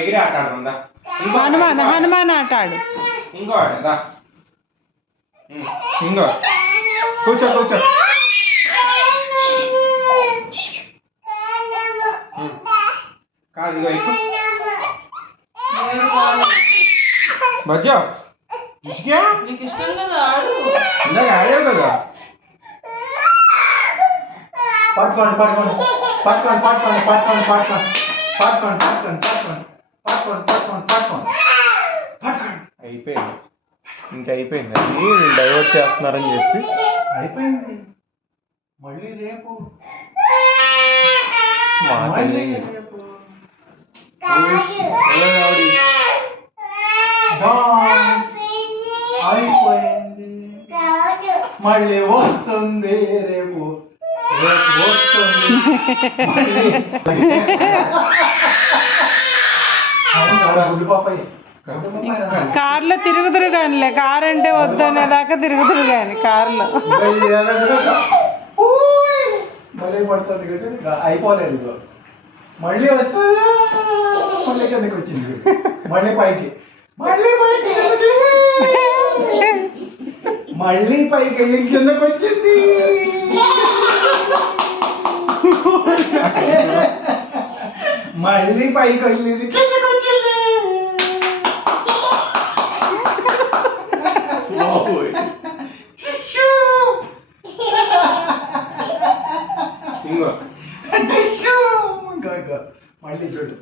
ఎగిరి ఆట ఆడుతుందా హనుమాన్ ఆట ఆడు. ఇంకో ఆడదా ఇంకో కూర్చో కాదు ఇగో ఎక్కువ బజ్జో నీకు ఇష్టం కదా ఆడు. ఇందాక ఆడావు కదా. పట్టుకోండి అయిపోయింది ఇంకా అయిపోయింది. అది వీళ్ళు డైవర్ట్ చేస్తున్నారని చెప్పి అయిపోయింది. మళ్ళీ రేపు అయిపోయింది. మళ్ళీ వస్తుంది రేపు వస్తుంది. కార్లో తిరుగుతురు కానిలే, కార్ అంటే వద్దనేదాకా తిరుగుతురు కానీ కార్లో మళ్ళీ పడుతుంది కదా, అయిపోలేదు. మళ్ళీ వస్తుందా, మళ్ళీ కిందకి వచ్చింది, మళ్ళీ పైకి మళ్ళీ పైకి వెళ్ళి కిందకి వచ్చింది. మళ్ళీ పైకి వెళ్ళింది, కిందకి వచ్చింది. మళ్ళీ చూడు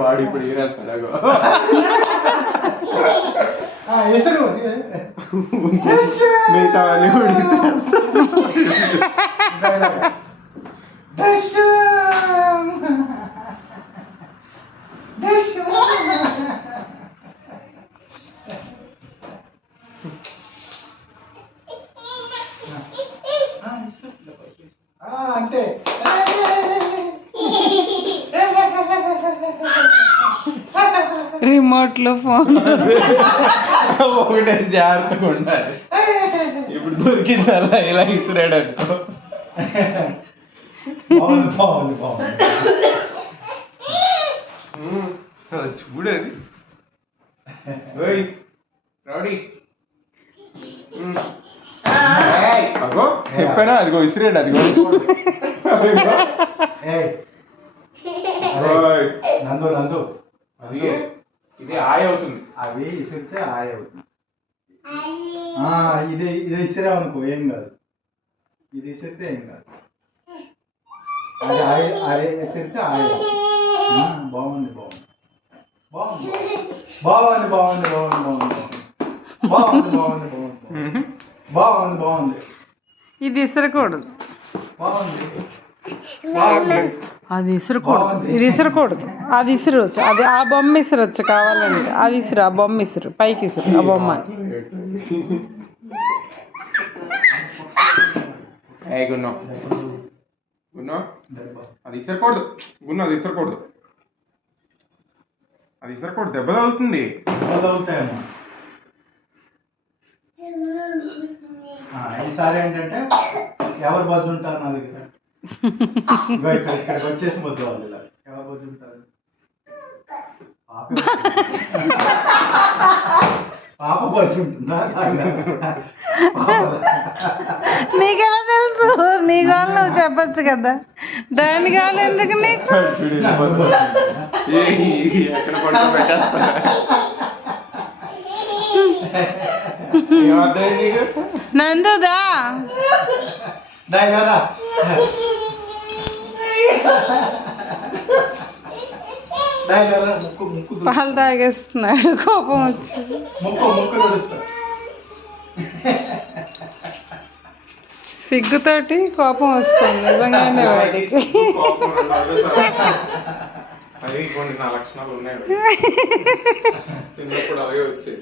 వాడు ఇప్పుడు ఏరేస్తాడు. ఎసరు మిగతా వాళ్ళు కూడా అంటే రిమోట్ లో ఫోన్ ఒకటే జాగ్రత్తగా ఉండాలి. ఇప్పుడు దొరికిందల్లా ఇలా ఇసిరాడు అనుకో. అసలు చూడది రౌడీ అగో చెప్పానా, అదిగో ఇసిరాడు. అదిగో నందు అది ఇది ఆయ అవుతుంది. అవి ఇసిరితే ఆయ అవుతుంది. ఇది ఇసిరా అనుకో ఏం కాదు, ఇది ఇసిరితే ఏం కాదు. అది ఆయ ఇసిరితే ఆయ. బాగుంది ఇది ఇసరకూడదు, అది ఇసురకూడదు, ఇది ఇసురకూడదు. అది ఇసురవచ్చు, అది ఆ బొమ్మ ఇసురవచ్చు కావాలంటే. అది ఇసురు, ఆ బొమ్మ ఇసురు, పైకి ఇసురు ఆ బొమ్మ. అది ఇసరకూడదు గున్న, అది ఇసరకూడదు, అది ఇసరకూడదు. దెబ్బ తగులుతుంది. ఈసారి ఏంటంటే ఎవరు బజ్జు ఉంటారు నా దగ్గర, ఇక్కడికి వచ్చేసి వద్దు వాళ్ళు. ఇలా ఎవరు బజ్జు ఉంటారు? పాప బజ్జు ఉంటుందా? నీకెలా తెలుసు? నీ కాళ్ళు నువ్వు చెప్పచ్చు కదా, దాని కాళ్ళు ఎందుకు నీకు? నందుదా పాలు తాగేస్తున్నాడు కోపం వచ్చి. సిగ్గుతోటి కోపం వస్తుంది నిజంగానే వాడికి. అది కొన్ని నా లక్షణాలు ఉన్నాయి చిన్నప్పుడు అలాగే వచ్చాయి.